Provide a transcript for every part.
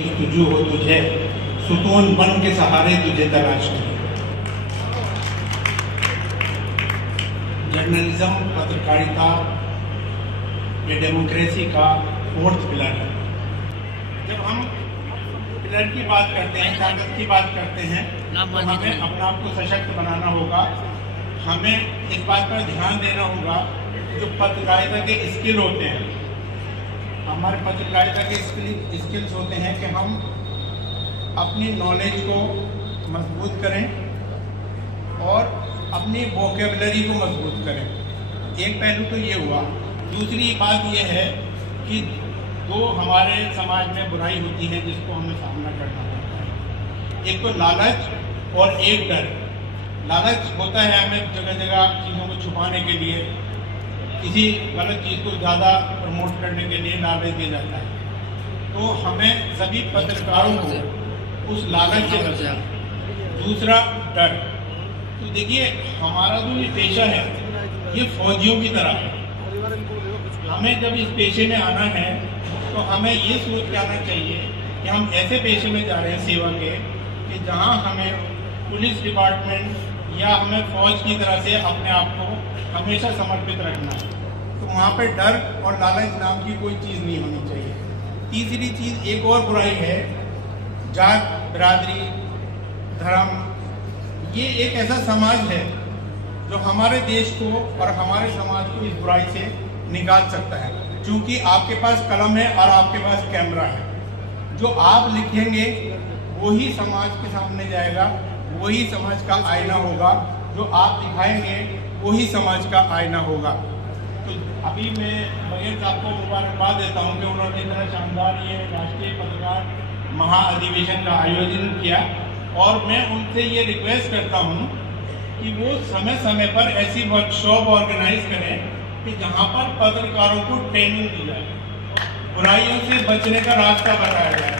जस्तुजू हो तुझे, सुतून बन के सहारे तुझे तलाश की। जर्नलिज्म, पत्रकारिता ये डेमोक्रेसी का फोर्थ पिलर है। जब हम पिलर की बात करते हैं, ताकत की बात करते हैं, तो हमें अपने आप को सशक्त बनाना होगा। हमें इस बात पर ध्यान देना होगा जो पत्रकारिता के स्किल होते हैं, हमारे पत्रकारिता के स्किल्स होते हैं कि हम अपनी नॉलेज को मजबूत करें और अपनी वोकेबलरी को मजबूत करें। एक पहलू तो ये हुआ। दूसरी बात ये है कि दो हमारे समाज में बुराई होती है जिसको हमें सामना करना पड़ता है। एक तो लालच और एक डर। लालच होता है हमें जगह जगह चीज़ों को छुपाने के लिए, किसी गलत चीज़ को ज़्यादा प्रमोट करने के लिए लालच दिया जाता है। तो हमें सभी पत्रकारों को उस लालच से बचना। दूसरा डर। तो देखिए हमारा जो ये पेशा है ये फौजियों की तरह है। हमें जब इस पेशे में आना है तो हमें ये सोच के आना चाहिए कि हम ऐसे पेशे में जा रहे हैं सेवा के कि जहाँ हमें पुलिस डिपार्टमेंट या हमें फौज की तरह से अपने आप को हमेशा समर्पित रखना है। तो वहाँ पे डर और लालच नाम की कोई चीज़ नहीं होनी चाहिए। तीसरी चीज़ एक और बुराई है, जात, बिरादरी, धर्म। ये एक ऐसा समाज है जो हमारे देश को और हमारे समाज को इस बुराई से निकाल सकता है। क्योंकि आपके पास कलम है और आपके पास कैमरा है। जो आप लिखेंगे वही समाज के सामने जाएगा, वही समाज का आईना होगा। जो आप दिखाएंगे वही समाज का आईना होगा। तो अभी मैं बघेल साहब को मुबारकबाद देता हूँ कि उन्होंने इतना शानदार ये राष्ट्रीय पत्रकार महाअधिवेशन का आयोजन किया, और मैं उनसे ये रिक्वेस्ट करता हूँ कि वो समय समय पर ऐसी वर्कशॉप ऑर्गेनाइज करें कि जहाँ पर पत्रकारों को ट्रेनिंग दी जाए, बुराइयों से बचने का रास्ता बताया जाए,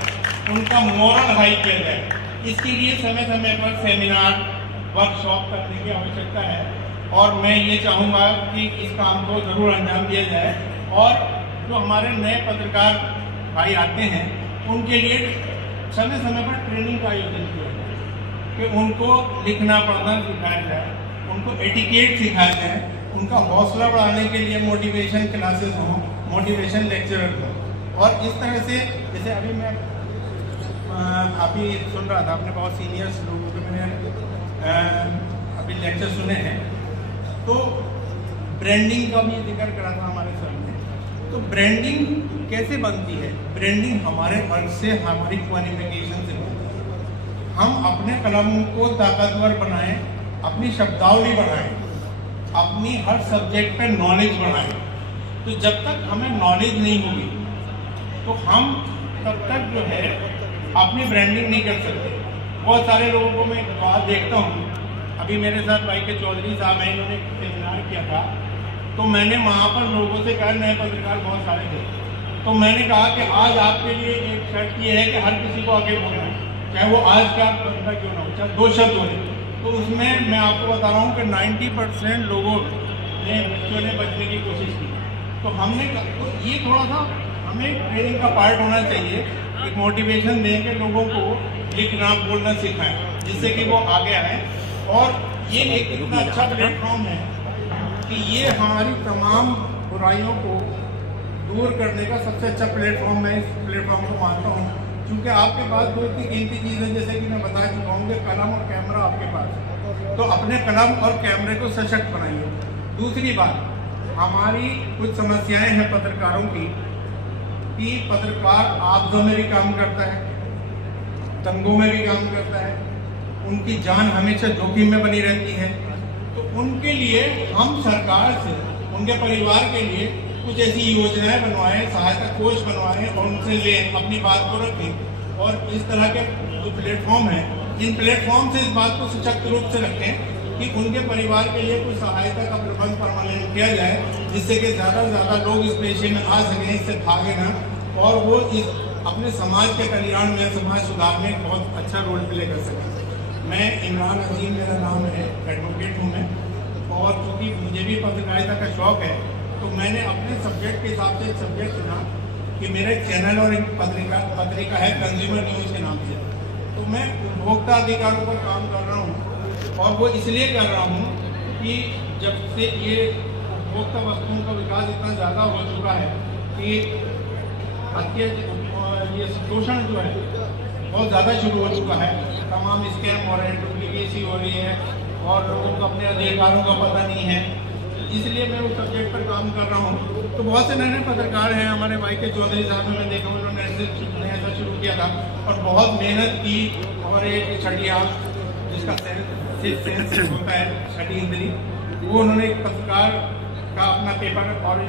उनका मोरल हाई किया जाए। इसके लिए समय समय पर सेमिनार, वर्कशॉप करने की आवश्यकता है, और मैं ये चाहूँगा कि इस काम को ज़रूर अंजाम दिया जाए। और जो हमारे नए पत्रकार भाई आते हैं उनके लिए समय समय पर ट्रेनिंग का आयोजन किया जाए कि उनको लिखना पढ़ना सिखाया जाए, उनको एटिकेट सिखाया जाए, उनका हौसला बढ़ाने के लिए मोटिवेशन क्लासेस हों, मोटिवेशन लेक्चरर हों। और इस तरह से जैसे अभी मैं अभी सुन रहा था, अपने बहुत सीनियर्स लोगों के मैंने अभी लेक्चर सुने हैं, तो ब्रांडिंग का भी जिक्र करा था हमारे सर ने। तो ब्रांडिंग कैसे बनती है? ब्रांडिंग हमारे अर्थ से, हमारी क्वालिफिकेशन से बनती है। हम अपने कलम को ताकतवर बनाएं, अपनी शब्दावली बढ़ाएं, अपनी हर सब्जेक्ट पे नॉलेज बढ़ाएं। तो जब तक हमें नॉलेज नहीं होगी तो हम तब तक जो है अपनी ब्रांडिंग नहीं कर सकते। बहुत सारे लोगों को मैं बात देखता हूँ, अभी मेरे साथ भाई के चौधरी साहब हैं, इन्होंने एक सेमिनार किया था, तो मैंने वहाँ पर लोगों से कहा, नए पत्रकार बहुत सारे थे, तो मैंने कहा कि आज आपके लिए एक शर्त ये है कि हर किसी को आगे बोलना है, चाहे वो आज का बंदा क्यों ना हो, चाहे 2 शब्द हो। तो उसमें मैं आपको बता रहा हूँ कि 90% लोगों ने, बच्चों ने बचने की कोशिश की। तो हमने तो ये थोड़ा सा हमें ट्रेनिंग का पार्ट होना चाहिए, एक मोटिवेशन दें कि लोगों को लिखना बोलना सिखाएं, जिससे कि वो आगे आए। और ये एक इतना अच्छा प्लेटफॉर्म है कि ये हमारी तमाम बुराइयों को दूर करने का सबसे अच्छा प्लेटफॉर्म, मैं इस प्लेटफॉर्म को मानता हूँ। क्योंकि आपके पास दो इतनी कीमती चीज़ें, जैसे कि मैं बता चुका हूँ कि कलम और कैमरा आपके पास है, तो अपने कलम और कैमरे को सशक्त बनाइए। दूसरी बात, हमारी कुछ समस्याएं हैं पत्रकारों की कि पत्रकार आपदों में भी काम करता है, दंगों में भी काम करता है, उनकी जान हमेशा जोखिम में बनी रहती है। तो उनके लिए हम सरकार से, उनके परिवार के लिए कुछ ऐसी योजनाएं बनवाएं, सहायता कोष बनवाएं और उनसे लें, अपनी बात को रखें। और इस तरह के जो प्लेटफॉर्म है, इन प्लेटफॉर्म से इस बात को सशक्त रूप से रखें कि उनके परिवार के लिए कुछ सहायता का प्रबंध परमानेंट किया जाए, जिससे कि ज़्यादा से ज़्यादा लोग इस पेशे में आ सकें, इससे भागे ना, और वो इस अपने समाज के कल्याण में, समाज सुधार में बहुत अच्छा रोल प्ले कर सकें। मैं इमरान अजीम, मेरा नाम है, एडवोकेट हूँ मैं, और क्योंकि मुझे भी पत्रकारिता का शौक़ है, तो मैंने अपने सब्जेक्ट के हिसाब से एक सब्जेक्ट चुना कि मेरा एक चैनल और एक पत्रिका है कंज्यूमर न्यूज़ के नाम से। तो मैं उपभोक्ता अधिकारों पर काम कर रहा हूँ और वो इसलिए कर रहा हूँ कि जब से ये उपभोक्ता वस्तुओं का विकास इतना ज़्यादा हो चुका है कि ये शोषण जो है बहुत ज़्यादा शुरू हो चुका है, तमाम स्कैम हो रहे हैं, डुप्लीकेसी हो रही है और लोगों को अपने अधिकारों का पता नहीं है। इसलिए मैं उस सब्जेक्ट पर काम कर रहा हूँ। तो बहुत से नए नए पत्रकार हैं, हमारे भाई के चौधरी साहब ने देखा उन्होंने ऐसा शुरू किया था और बहुत मेहनत की और एक छठी आँख जिसका सेंस होता है, छठी इंद्री, वो उन्होंने एक पत्रकार का अपना पेपर और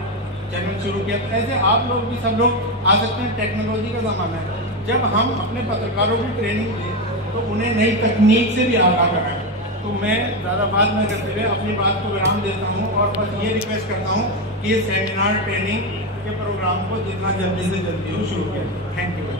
चैनल शुरू किया। तो ऐसे आप लोग भी सब लोग आ सकते हैं। टेक्नोलॉजी का ज़माना है, जब हम अपने पत्रकारों की ट्रेनिंग दें तो उन्हें नई तकनीक से भी आगाह कराएं। तो मैं ज़्यादा बात न करते हुए अपनी बात को विराम देता हूँ और बस ये रिक्वेस्ट करता हूँ कि ये सेमिनार ट्रेनिंग के प्रोग्राम को जितना जल्दी से जल्दी हो शुरू किया। Thank you.